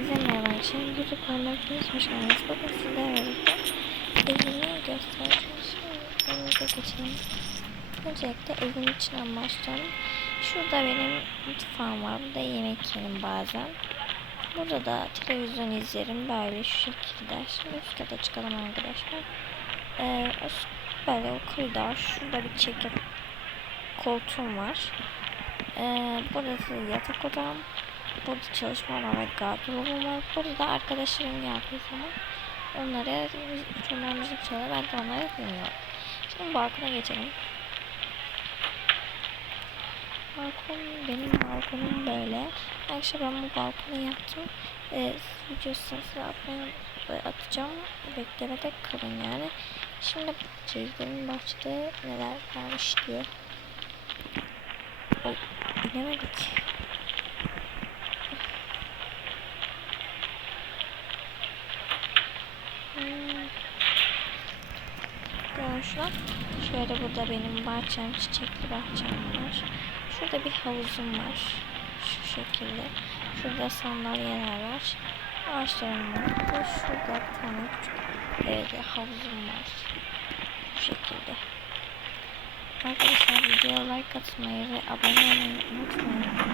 Hepinize merhaba için YouTube kanalıma hoş geldiniz. Bugün sizlerle evimi göstereceğim. Şimdi evimize geçelim. Öncelikle evin içinden başlayalım. Şurada benim mutfağım var. Burada yemek yerim bazen. Burada da televizyon izlerim böyle şu şekilde. Şimdi üst kata çıkalım arkadaşlar. Ee, böyle o koridor. Şurada bir çekim koltuğum var. Ee, burası yatak odam. Burada çalışma odam ve gardırobum var. Burada da arkadaşlarım geldiği zaman onlara onlar müzik çalıyor. Ben de onları dinliyorum. Şimdi balkona geçelim. Balkon benim balkonum böyle. Arkadaşlar ben bu balkonu yaptım. Ee, videosunu size atmaya, e, atacağım. Beklemede kalın yani. Şimdi bahçeyi bahçede neler varmış diye. Oy, bilemedik. Arkadaşlar şöyle burada benim bahçem çiçekli bahçem var. Şurada bir havuzum var. Şu şekilde. Şurada sandalyeler var. Ağaçlarım var. Şurada bir tane küçük evet, havuzum var. Bu şekilde. Arkadaşlar videoya like atmayı ve abone olmayı unutmayın.